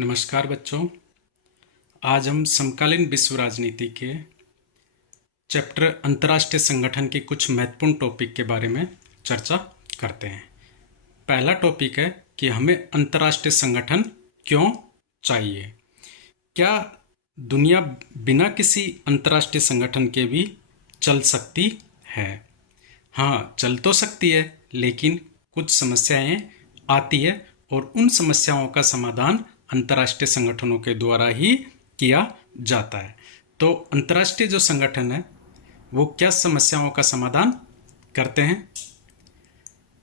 नमस्कार बच्चों। आज हम समकालीन विश्व राजनीति के चैप्टर अंतर्राष्ट्रीय संगठन के कुछ महत्वपूर्ण टॉपिक के बारे में चर्चा करते हैं। पहला टॉपिक है कि हमें अंतर्राष्ट्रीय संगठन क्यों चाहिए। क्या दुनिया बिना किसी अंतर्राष्ट्रीय संगठन के भी चल सकती है? हाँ, चल तो सकती है, लेकिन कुछ समस्याएं आती है और उन समस्याओं का समाधान अंतर्राष्ट्रीय संगठनों के द्वारा ही किया जाता है। तो अंतर्राष्ट्रीय जो संगठन है वो क्या समस्याओं का समाधान करते हैं?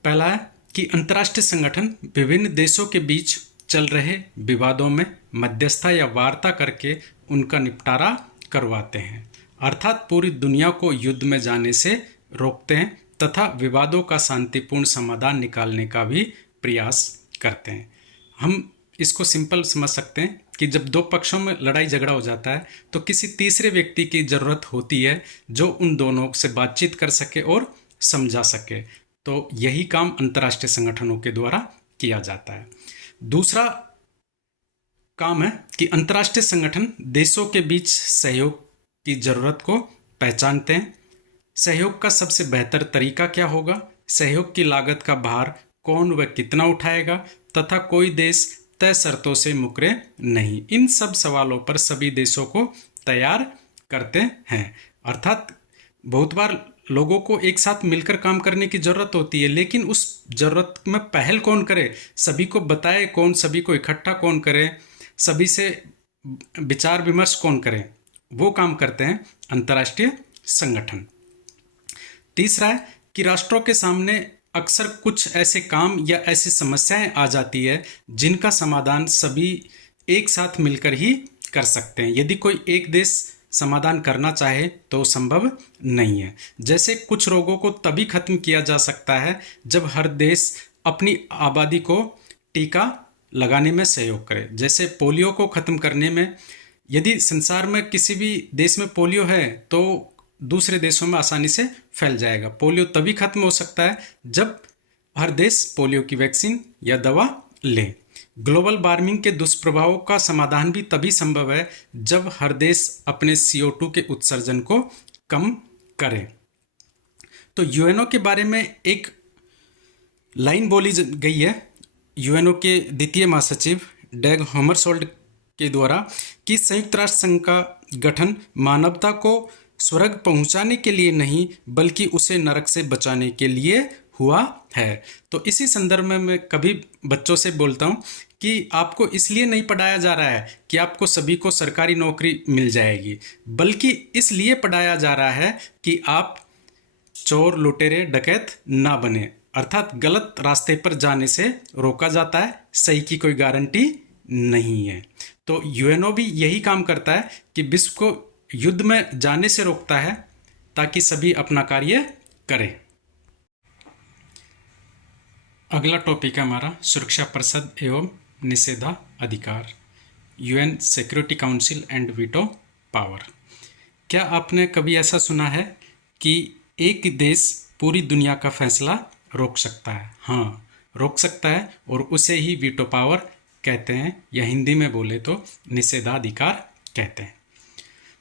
पहला है कि अंतर्राष्ट्रीय संगठन विभिन्न देशों के बीच चल रहे विवादों में मध्यस्थता या वार्ता करके उनका निपटारा करवाते हैं, अर्थात पूरी दुनिया को युद्ध में जाने से रोकते हैं तथा विवादों का शांतिपूर्ण समाधान निकालने का भी प्रयास करते हैं। हम इसको सिंपल समझ सकते हैं कि जब दो पक्षों में लड़ाई झगड़ा हो जाता है तो किसी तीसरे व्यक्ति की ज़रूरत होती है जो उन दोनों से बातचीत कर सके और समझा सके। तो यही काम अंतर्राष्ट्रीय संगठनों के द्वारा किया जाता है। दूसरा काम है कि अंतर्राष्ट्रीय संगठन देशों के बीच सहयोग की ज़रूरत को पहचानते हैं। सहयोग का सबसे बेहतर तरीका क्या होगा, सहयोग की लागत का भार कौन व कितना उठाएगा तथा कोई देश तय शर्तों से मुकरे नहीं, इन सब सवालों पर सभी देशों को तैयार करते हैं। अर्थात बहुत बार लोगों को एक साथ मिलकर काम करने की ज़रूरत होती है, लेकिन उस ज़रूरत में पहल कौन करे, सभी को बताए कौन, सभी को इकट्ठा कौन करे, सभी से विचार विमर्श कौन करे, वो काम करते हैं अंतर्राष्ट्रीय संगठन। तीसरा है कि राष्ट्रों के सामने अक्सर कुछ ऐसे काम या ऐसी समस्याएं आ जाती है जिनका समाधान सभी एक साथ मिलकर ही कर सकते हैं। यदि कोई एक देश समाधान करना चाहे तो संभव नहीं है। जैसे कुछ रोगों को तभी खत्म किया जा सकता है जब हर देश अपनी आबादी को टीका लगाने में सहयोग करे। जैसे पोलियो को खत्म करने में, यदि संसार में किसी भी देश में पोलियो है तो दूसरे देशों में आसानी से फैल जाएगा। पोलियो तभी खत्म हो सकता है जब हर देश पोलियो की वैक्सीन या दवा ले। ग्लोबल वार्मिंग के दुष्प्रभावों का समाधान भी तभी संभव है जब हर देश अपने CO2 के उत्सर्जन को कम करे। तो यूएनओ के बारे में एक लाइन बोली गई है यूएनओ के द्वितीय महासचिव डैग हैमरशोल्ड के द्वारा कि संयुक्त राष्ट्र संघ का गठन मानवता को स्वर्ग पहुंचाने के लिए नहीं बल्कि उसे नरक से बचाने के लिए हुआ है। तो इसी संदर्भ में मैं कभी बच्चों से बोलता हूं कि आपको इसलिए नहीं पढ़ाया जा रहा है कि आपको सभी को सरकारी नौकरी मिल जाएगी, बल्कि इसलिए पढ़ाया जा रहा है कि आप चोर लुटेरे डकैत ना बने, अर्थात गलत रास्ते पर जाने से रोका जाता है, सही की कोई गारंटी नहीं है। तो यूएनओ भी यही काम करता है कि विश्व को युद्ध में जाने से रोकता है ताकि सभी अपना कार्य करें। अगला टॉपिक है हमारा सुरक्षा परिषद एवं निषेधाधिकार, UN security council and veto power. क्या आपने कभी ऐसा सुना है कि एक देश पूरी दुनिया का फैसला रोक सकता है? हाँ, रोक सकता है, और उसे ही वीटो पावर कहते हैं, या हिंदी में बोले तो निषेधाधिकार कहते हैं।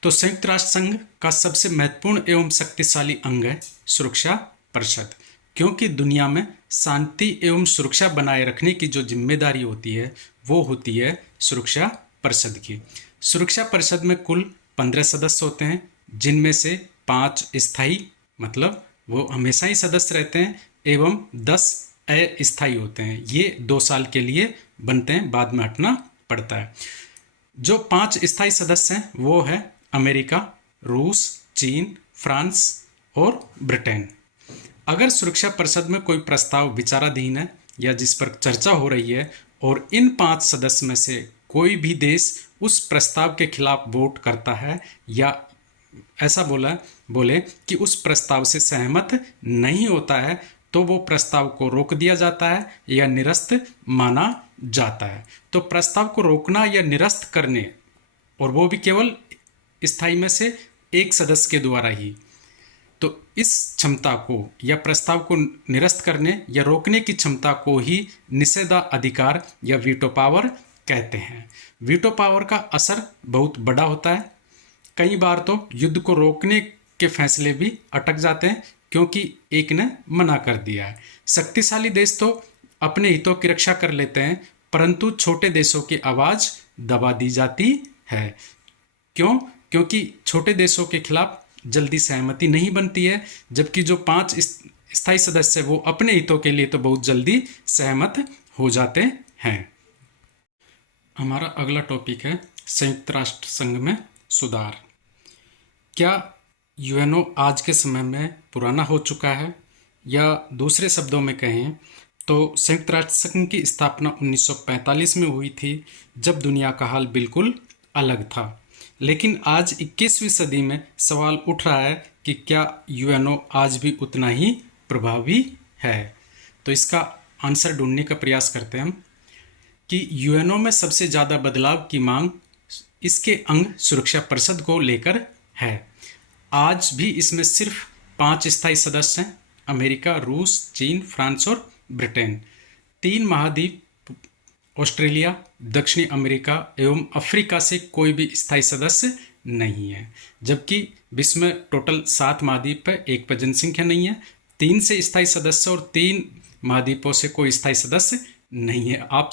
तो संयुक्त राष्ट्र संघ का सबसे महत्वपूर्ण एवं शक्तिशाली अंग है सुरक्षा परिषद, क्योंकि दुनिया में शांति एवं सुरक्षा बनाए रखने की जो जिम्मेदारी होती है वो होती है सुरक्षा परिषद की। सुरक्षा परिषद में कुल 15 सदस्य होते हैं, जिनमें से 5 स्थायी, मतलब वो हमेशा ही सदस्य रहते हैं, एवं 10 अस्थायी होते हैं। ये 2 साल के लिए बनते हैं, बाद में हटना पड़ता है। जो 5 स्थायी सदस्य हैं वो है अमेरिका, रूस, चीन, फ्रांस और ब्रिटेन। अगर सुरक्षा परिषद में कोई प्रस्ताव विचाराधीन है या जिस पर चर्चा हो रही है और इन 5 सदस्य में से कोई भी देश उस प्रस्ताव के खिलाफ वोट करता है या ऐसा बोले कि उस प्रस्ताव से सहमत नहीं होता है, तो वो प्रस्ताव को रोक दिया जाता है या निरस्त माना जाता है। तो प्रस्ताव को रोकना या निरस्त करने, और वो भी केवल स्थायी में से एक सदस्य के द्वारा ही, तो इस क्षमता को या प्रस्ताव को निरस्त करने या रोकने की क्षमता को ही निषेधाधिकार या वीटो पावर कहते हैं। वीटो पावर का असर बहुत बड़ा होता है। कई बार तो युद्ध को रोकने के फैसले भी अटक जाते हैं क्योंकि एक ने मना कर दिया है। शक्तिशाली देश तो अपने हितों की रक्षा कर लेते हैं, परंतु छोटे देशों की आवाज़ दबा दी जाती है। क्यों? क्योंकि छोटे देशों के खिलाफ जल्दी सहमति नहीं बनती है, जबकि जो 5 स्थायी सदस्य वो अपने हितों के लिए तो बहुत जल्दी सहमत हो जाते हैं। हमारा अगला टॉपिक है संयुक्त राष्ट्र संघ में सुधार। क्या यूएनओ आज के समय में पुराना हो चुका है, या दूसरे शब्दों में कहें तो संयुक्त राष्ट्र संघ की स्थापना 1945 में हुई थी, जब दुनिया का हाल बिल्कुल अलग था। लेकिन आज 21वीं सदी में सवाल उठ रहा है कि क्या यूएनओ आज भी उतना ही प्रभावी है। तो इसका आंसर ढूंढने का प्रयास करते हैं हम कि यूएनओ में सबसे ज़्यादा बदलाव की मांग इसके अंग सुरक्षा परिषद को लेकर है। आज भी इसमें सिर्फ 5 स्थायी सदस्य हैं, अमेरिका, रूस, चीन, फ्रांस और ब्रिटेन। 3 महाद्वीप ऑस्ट्रेलिया, दक्षिणी अमेरिका एवं अफ्रीका से कोई भी स्थायी सदस्य नहीं है, जबकि विश्व में टोटल 7 महाद्वीप है, एक पर जनसंख्या नहीं है। 3 से स्थायी सदस्य और 3 महाद्वीपों से कोई स्थायी सदस्य नहीं है। आप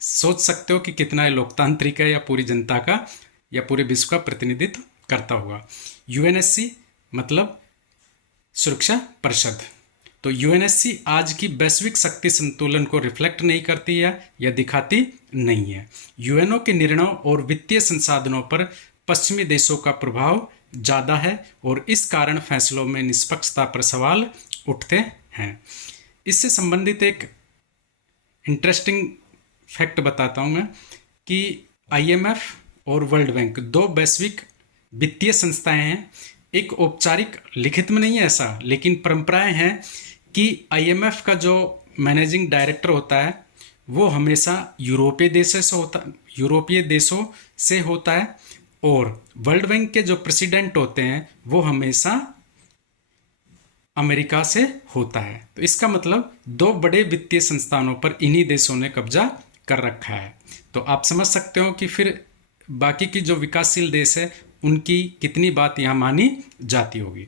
सोच सकते हो कि कितना लोकतांत्रिक है, या पूरी जनता का या पूरे विश्व का प्रतिनिधित्व करता होगा। यूएनएससी मतलब सुरक्षा परिषद। तो यूएनएससी आज की वैश्विक शक्ति संतुलन को रिफ्लेक्ट नहीं करती है या दिखाती नहीं है। यूएनओ के निर्णयों और वित्तीय संसाधनों पर पश्चिमी देशों का प्रभाव ज़्यादा है और इस कारण फैसलों में निष्पक्षता पर सवाल उठते हैं। इससे संबंधित एक इंटरेस्टिंग फैक्ट बताता हूँ मैं कि आईएमएफ और वर्ल्ड बैंक 2 वैश्विक वित्तीय संस्थाएं हैं। एक औपचारिक लिखित में नहीं है ऐसा, लेकिन परंपराएं हैं कि आईएमएफ का जो मैनेजिंग डायरेक्टर होता है वो हमेशा यूरोपीय देशों से होता है, और वर्ल्ड बैंक के जो प्रेसिडेंट होते हैं वो हमेशा अमेरिका से होता है। तो इसका मतलब 2 बड़े वित्तीय संस्थानों पर इन्हीं देशों ने कब्जा कर रखा है। तो आप समझ सकते हो कि फिर बाकी की जो विकासशील देश है उनकी कितनी बात यहाँ मानी जाती होगी।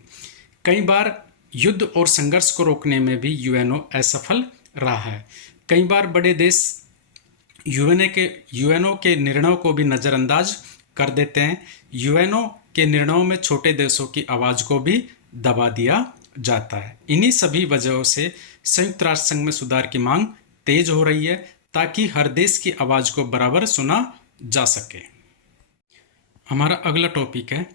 कई बार युद्ध और संघर्ष को रोकने में भी यूएनओ असफल रहा है। कई बार बड़े देश यूएनओ के निर्णयों को भी नज़रअंदाज कर देते हैं। यूएनओ के निर्णयों में छोटे देशों की आवाज़ को भी दबा दिया जाता है। इन्हीं सभी वजहों से संयुक्त राष्ट्र संघ में सुधार की मांग तेज हो रही है, ताकि हर देश की आवाज़ को बराबर सुना जा सके। हमारा अगला टॉपिक है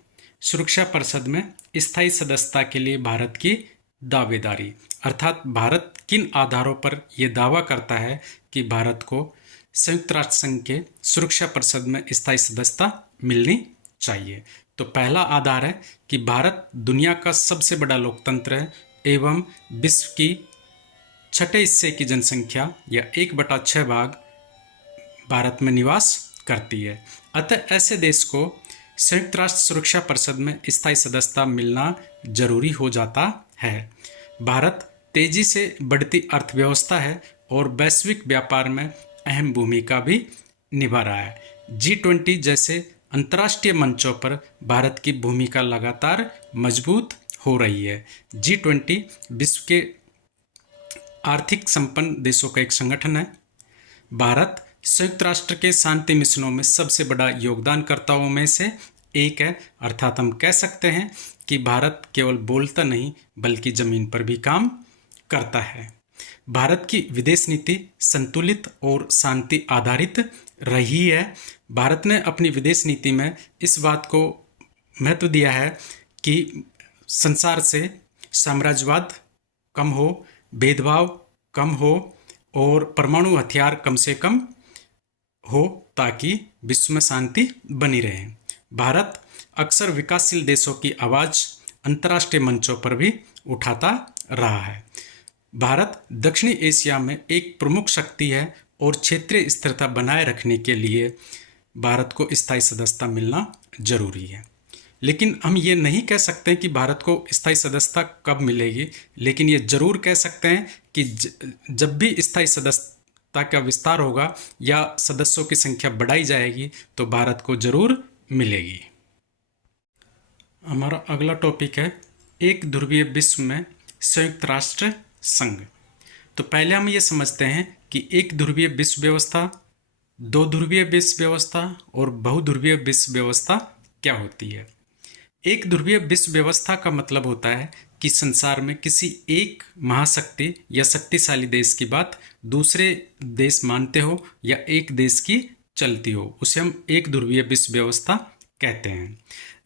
सुरक्षा परिषद में स्थायी सदस्यता के लिए भारत की दावेदारी, अर्थात भारत किन आधारों पर यह दावा करता है कि भारत को संयुक्त राष्ट्र संघ के सुरक्षा परिषद में स्थायी सदस्यता मिलनी चाहिए। तो पहला आधार है कि भारत दुनिया का सबसे बड़ा लोकतंत्र है एवं विश्व की 6 हिस्से की जनसंख्या या 1/6 भाग भारत में निवास करती है। अतः ऐसे देश को संयुक्त राष्ट्र सुरक्षा परिषद में स्थायी सदस्यता मिलना जरूरी हो जाता है। भारत तेजी से बढ़ती अर्थव्यवस्था है और वैश्विक व्यापार में अहम भूमिका भी निभा रहा है। G20 जैसे अंतर्राष्ट्रीय मंचों पर भारत की भूमिका लगातार मजबूत हो रही है। G20 विश्व के आर्थिक संपन्न देशों का एक संगठन है। भारत संयुक्त राष्ट्र के शांति मिशनों में सबसे बड़ा योगदानकर्ताओं में से एक है, अर्थात हम कह सकते हैं कि भारत केवल बोलता नहीं बल्कि जमीन पर भी काम करता है। भारत की विदेश नीति संतुलित और शांति आधारित रही है। भारत ने अपनी विदेश नीति में इस बात को महत्व दिया है कि संसार से साम्राज्यवाद कम हो, भेदभाव कम हो और परमाणु हथियार कम से कम हो, ताकि विश्व में शांति बनी रहे। भारत अक्सर विकासशील देशों की आवाज़ अंतर्राष्ट्रीय मंचों पर भी उठाता रहा है। भारत दक्षिणी एशिया में एक प्रमुख शक्ति है और क्षेत्रीय स्थिरता बनाए रखने के लिए भारत को स्थायी सदस्यता मिलना जरूरी है। लेकिन हम ये नहीं कह सकते कि भारत को स्थायी सदस्यता कब मिलेगी, लेकिन ये जरूर कह सकते हैं कि जब भी स्थायी का विस्तार होगा या सदस्यों की संख्या बढ़ाई जाएगी तो भारत को जरूर मिलेगी। हमारा अगला टॉपिक है एक ध्रुवीय विश्व में संयुक्त राष्ट्र संघ। तो पहले हम ये समझते हैं कि एक ध्रुवीय विश्व व्यवस्था, दो ध्रुवीय विश्व व्यवस्था और बहुध्रुवीय विश्व व्यवस्था क्या होती है। एक ध्रुवीय विश्व व्यवस्था का मतलब होता है कि संसार में किसी एक महाशक्ति या शक्तिशाली देश की बात दूसरे देश मानते हो या एक देश की चलती हो, उसे हम एक ध्रुवीय विश्व व्यवस्था कहते हैं।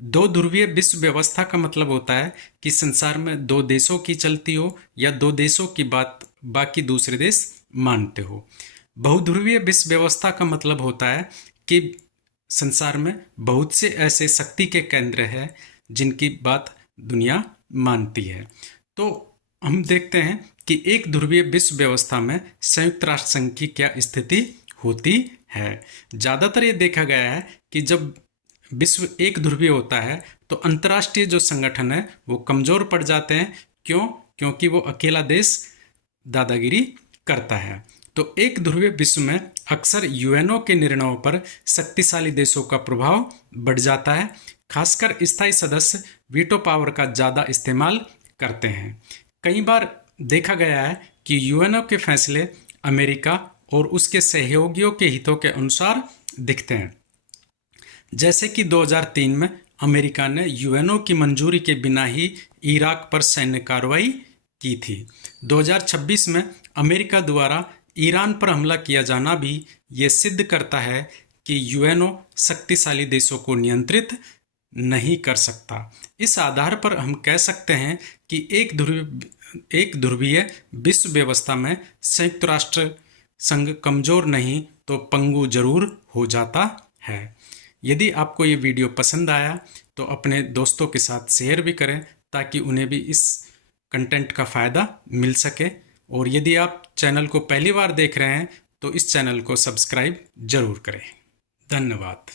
दो ध्रुवीय विश्व व्यवस्था का मतलब होता है कि संसार में दो देशों की चलती हो या दो देशों की बात बाकी दूसरे देश मानते हो। बहुध्रुवीय विश्व व्यवस्था का मतलब होता है कि संसार में बहुत से ऐसे शक्ति के केंद्र हैं जिनकी बात दुनिया मानती है। तो हम देखते हैं कि एक ध्रुवीय विश्व व्यवस्था में संयुक्त राष्ट्र संघ की क्या स्थिति होती है। ज़्यादातर ये देखा गया है कि जब विश्व एक ध्रुवीय होता है तो अंतर्राष्ट्रीय जो संगठन है वो कमजोर पड़ जाते हैं। क्यों? क्योंकि वो अकेला देश दादागिरी करता है। तो एक ध्रुवीय विश्व में अक्सर यूएनओ के निर्णयों पर शक्तिशाली देशों का प्रभाव बढ़ जाता है। खासकर स्थायी सदस्य वीटो पावर का ज़्यादा इस्तेमाल करते हैं। कई बार देखा गया है कि यूएनओ के फैसले अमेरिका और उसके सहयोगियों के हितों के अनुसार दिखते हैं। जैसे कि 2003 में अमेरिका ने यूएनओ की मंजूरी के बिना ही इराक पर सैन्य कार्रवाई की थी। 2026 में अमेरिका द्वारा ईरान पर हमला किया जाना भी ये सिद्ध करता है कि यूएनओ शक्तिशाली देशों को नियंत्रित नहीं कर सकता। इस आधार पर हम कह सकते हैं कि एक ध्रुवीय विश्व व्यवस्था में संयुक्त राष्ट्र संघ कमजोर नहीं तो पंगु जरूर हो जाता है। यदि आपको ये वीडियो पसंद आया तो अपने दोस्तों के साथ शेयर भी करें ताकि उन्हें भी इस कंटेंट का फ़ायदा मिल सके। और यदि आप चैनल को पहली बार देख रहे हैं तो इस चैनल को सब्सक्राइब जरूर करें। धन्यवाद।